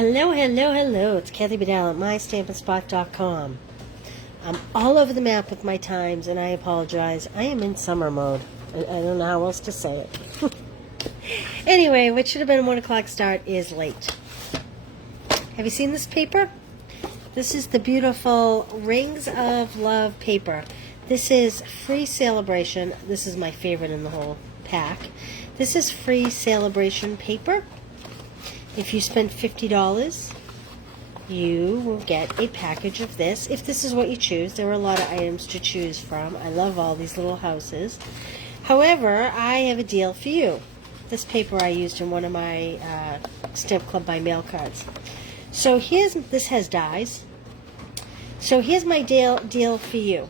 Hello, hello, hello. It's Kathy Bedell at mystampandspot.com. I'm all over the map with my times, and I apologize. I am in summer mode. I don't know how else to say it. Anyway, what should have been a 1 o'clock start is late. Have you seen this paper? This is the beautiful Rings of Love paper. This is free celebration. This is my favorite in the whole pack. This is free celebration paper. If you spend $50, you will get a package of this. If this is what you choose, there are a lot of items to choose from. I love all these little houses. However, I have a deal for you. This paper I used in one of my Stamp Club by Mail cards. So this has dies. So here's my deal for you.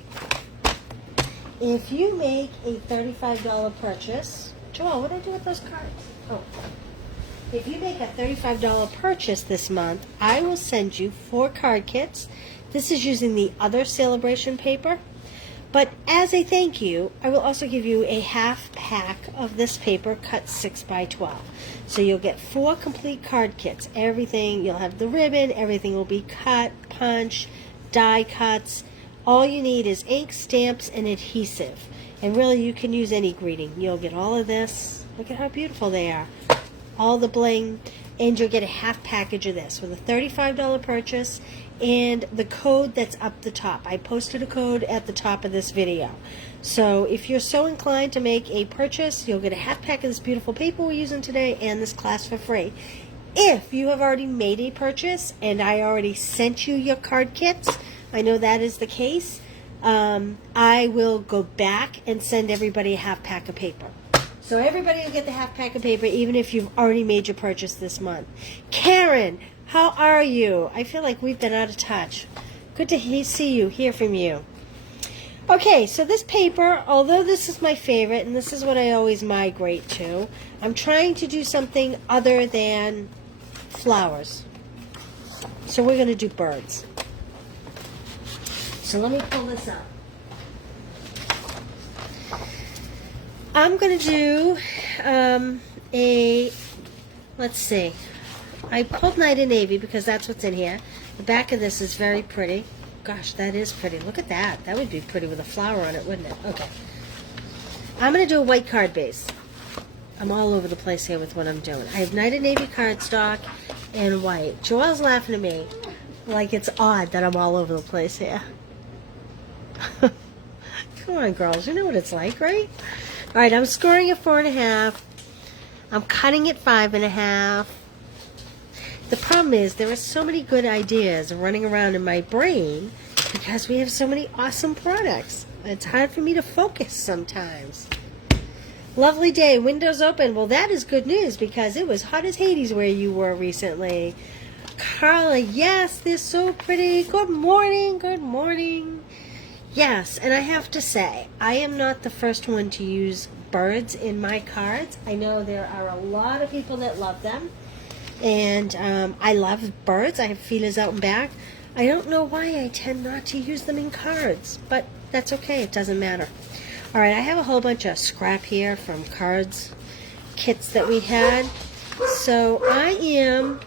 If you make a $35 purchase, Joel, what did I do with those cards? Oh. If you make a $35 purchase this month, I will send you 4 card kits. This is using the other celebration paper. But as a thank you, I will also give you a half pack of this paper cut 6 by 12. So you'll get 4 complete card kits. Everything, you'll have the ribbon, everything will be cut, punch, die cuts. All you need is ink, stamps, and adhesive. And really, you can use any greeting. You'll get all of this. Look at how beautiful they are. All the bling, and you'll get a half package of this with a $35 purchase and the code that's up the top. I posted a code at the top of this video. So if you're so inclined to make a purchase, you'll get a half pack of this beautiful paper we're using today and this class for free. If you have already made a purchase and I already sent you your card kits, I know that is the case, I will go back and send everybody a half pack of paper. So everybody will get the half pack of paper even if you've already made your purchase this month. Karen, how are you? I feel like we've been out of touch. Good to see you, hear from you. Okay, so this paper, although this is my favorite, and this is what I always migrate to, I'm trying to do something other than flowers. So we're going to do birds. So let me pull this up. I'm going to do let's see, I pulled Night and Navy because that's what's in here. The back of this is very pretty. Gosh, that is pretty. Look at that. That would be pretty with a flower on it, wouldn't it? Okay. I'm going to do a white card base. I'm all over the place here with what I'm doing. I have Night and Navy cardstock and white. Joelle's laughing at me like it's odd that I'm all over the place here. Come on, girls. You know what it's like, right? All right, I'm scoring at 4.5. I'm cutting at 5.5. The problem is there are so many good ideas running around in my brain because we have so many awesome products. It's hard for me to focus sometimes. Lovely day, windows open. Well, that is good news because it was hot as Hades where you were recently. Carla, yes, they're so pretty. Good morning, good morning. Yes, and I have to say, I am not the first one to use birds in my cards. I know there are a lot of people that love them, and I love birds. I have feelers out and back. I don't know why I tend not to use them in cards, but that's okay. It doesn't matter. All right, I have a whole bunch of scrap here from cards, kits that we had. So I am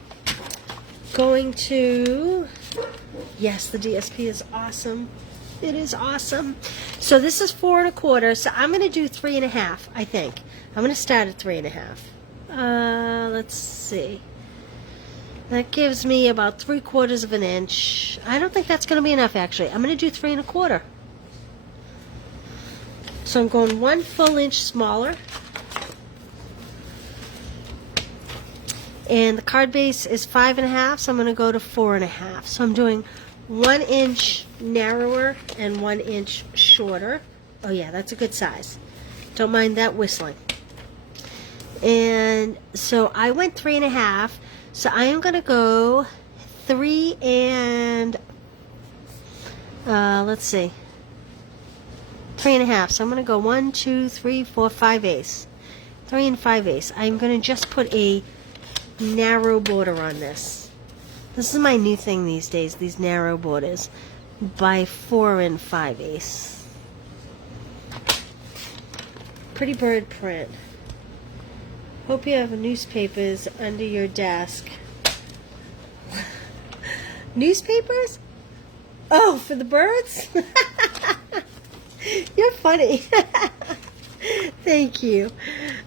going to, yes, the DSP is awesome. It is awesome. So this is 4.25. So I'm going to do 3.5. I think I'm going to start at 3.5. Let's see. That gives me about 3/4 of an inch. I don't think that's going to be enough. Actually, I'm going to do 3.25. So I'm going 1 full inch smaller, and the card base is 5.5. So I'm going to go to 4.5. So I'm doing 1 inch narrower and 1 inch shorter. Oh yeah, that's a good size. Don't mind that whistling. And so I went 3.5. So I am going to go 3 and let's see, 3.5. So I'm going to go 1, 2, 3, 4, 5/8. 3 and 5/8. I'm going to just put a narrow border on this. This is my new thing these days, these narrow borders, by 4 and 5/8. Pretty bird print. Hope you have newspapers under your desk. Newspapers? Oh, for the birds? You're funny. Thank you.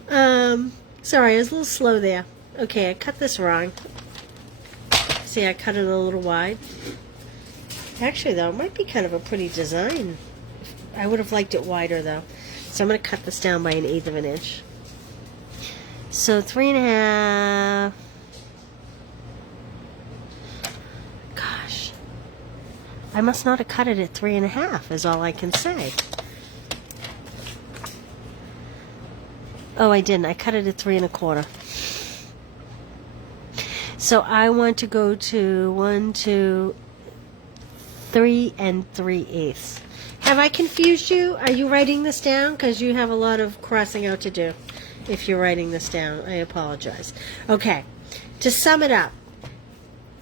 Sorry, I was a little slow there. Okay, I cut this wrong. See, I cut it a little wide. Actually, though, it might be kind of a pretty design. I would have liked it wider, though. So I'm going to cut this down by 1/8 of an inch. So 3.5. Gosh. I must not have cut it at 3.5 is all I can say. Oh, I didn't. I cut it at 3 1/4. So I want to go to 1, 2, 3 3/8. Have I confused you? Are you writing this down? Because you have a lot of crossing out to do. If you're writing this down, I apologize. Okay, to sum it up,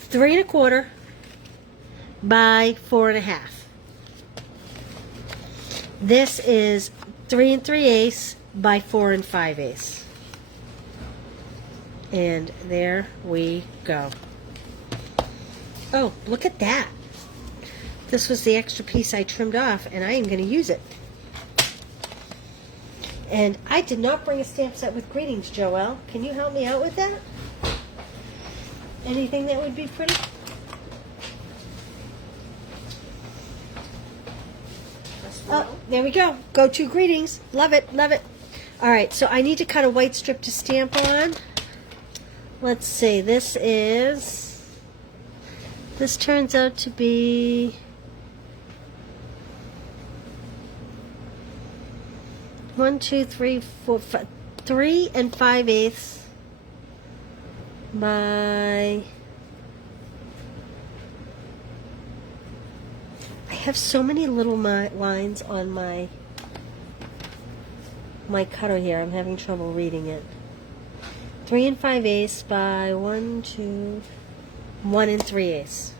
3 1/4 by 4 1/2. This is 3 3/8 by 4 5/8. And there we go. Oh, look at that. This was the extra piece I trimmed off, and I am going to use it. And I did not bring a stamp set with greetings, Joelle. Can you help me out with that? Anything that would be pretty? Oh, there we go. Go to greetings. Love it, love it. All right, so I need to cut a white strip to stamp on. Let's see, this turns out to be 1, 2, 3, 4, 5, 3 5/8 by. I have so many little lines on my cutter here. I'm having trouble reading it. 3 5/8 by 1 3/8.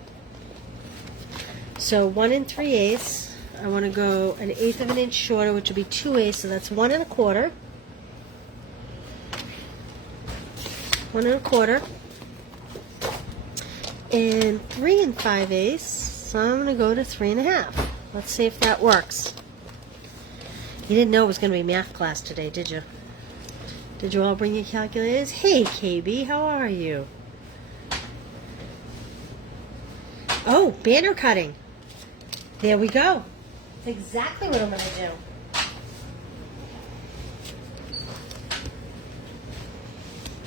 So 1 3/8. I want to go 1/8 of an inch shorter, which would be 2/8. So that's 1 1/4. 1 1/4. And 3 5/8. So I'm going to go to 3 1/2. Let's see if that works. You didn't know it was going to be math class today, did you? Did you all bring your calculators? Hey, KB, how are you? Oh, banner cutting. There we go. That's exactly what I'm going to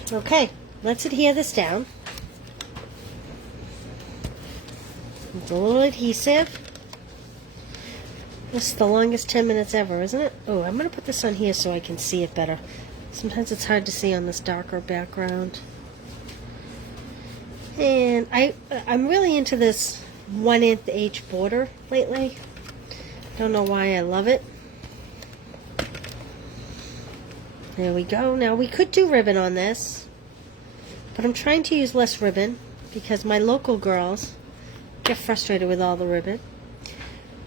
do. Okay, let's adhere this down. With a little adhesive. This is the longest 10 minutes ever, isn't it? Oh, I'm going to put this on here so I can see it better. Sometimes it's hard to see on this darker background. And I'm really into this 1/8 H border lately. Don't know why I love it. There we go. Now we could do ribbon on this, but I'm trying to use less ribbon because my local girls get frustrated with all the ribbon.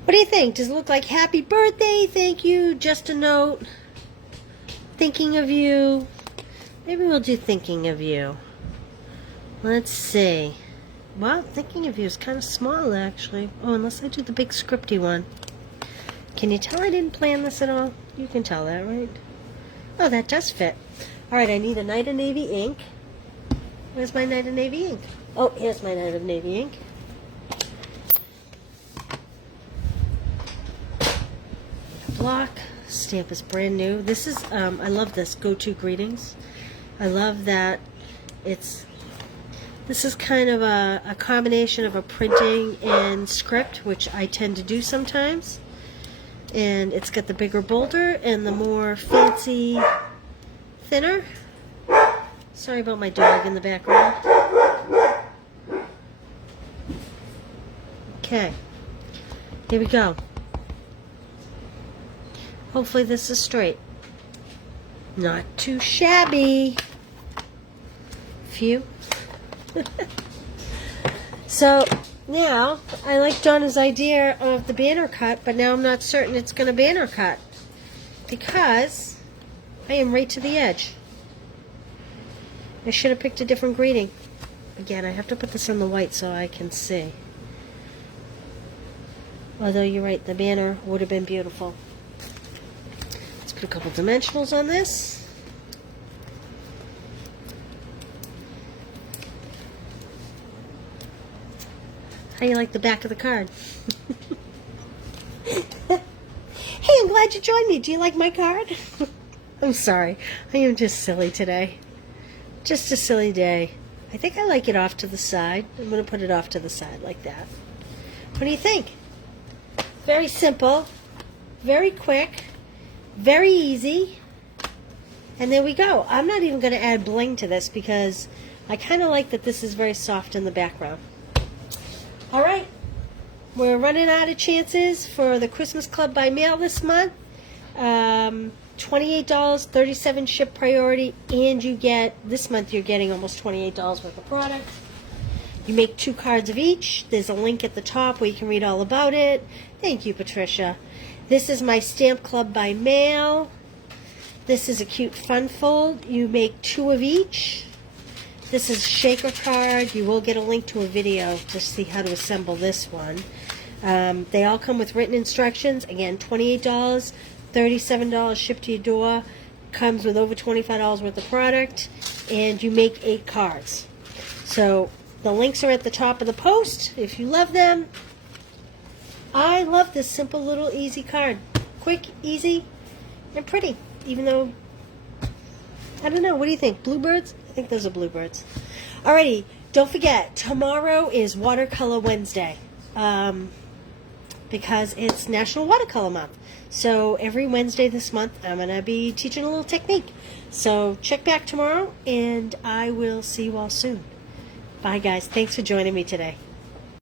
What do you think? Does it look like happy birthday? Thank you. Just a note. Thinking of you. Maybe we'll do thinking of you. Let's see. Well, thinking of you is kind of small, actually. Oh, unless I do the big scripty one. Can you tell I didn't plan this at all? You can tell that, right? Oh, that does fit. All right, I need a Night of Navy ink. Where's my Night of Navy ink? Oh, here's my Night of Navy ink. Block. Stamp is brand new. This is, I love this, Go-To Greetings. I love that this is kind of a combination of a printing and script, which I tend to do sometimes. And it's got the bigger, bolder, and the more fancy, thinner. Sorry about my dog in the background. Okay, here we go. Hopefully this is straight. Not too shabby. Phew. So now I like Donna's idea of the banner cut, but now I'm not certain it's going to banner cut because I am right to the edge. I should have picked a different greeting. Again, I have to put this on the white so I can see. Although you're right, the banner would have been beautiful. Let's put a couple dimensionals on this. How do you like the back of the card? Hey, I'm glad you joined me. Do you like my card? I'm sorry. I am just silly today. Just a silly day. I think I like it off to the side. I'm going to put it off to the side like that. What do you think? Very simple, very quick, very easy. And there we go. I'm not even going to add bling to this because I kind of like that this is very soft in the background. All right. We're running out of chances for the Christmas Club by mail this month. $28, 37 ship priority, and you get, this month you're getting almost $28 worth of product. You make 2 cards of each. There's a link at the top where you can read all about it. Thank you, Patricia. This is my Stamp Club by mail. This is a cute fun fold. You make 2 of each. This is a shaker card. You will get a link to a video to see how to assemble this one. They all come with written instructions. Again, $28, $37 shipped to your door. Comes with over $25 worth of product. And you make 8 cards. So the links are at the top of the post if you love them. I love this simple little easy card. Quick, easy, and pretty. Even though, I don't know, what do you think? Bluebirds? I think those are bluebirds. Alrighty, don't forget, tomorrow is Watercolor Wednesday. Because it's National Watercolor Month. So every Wednesday this month, I'm going to be teaching a little technique. So check back tomorrow, and I will see you all soon. Bye, guys. Thanks for joining me today.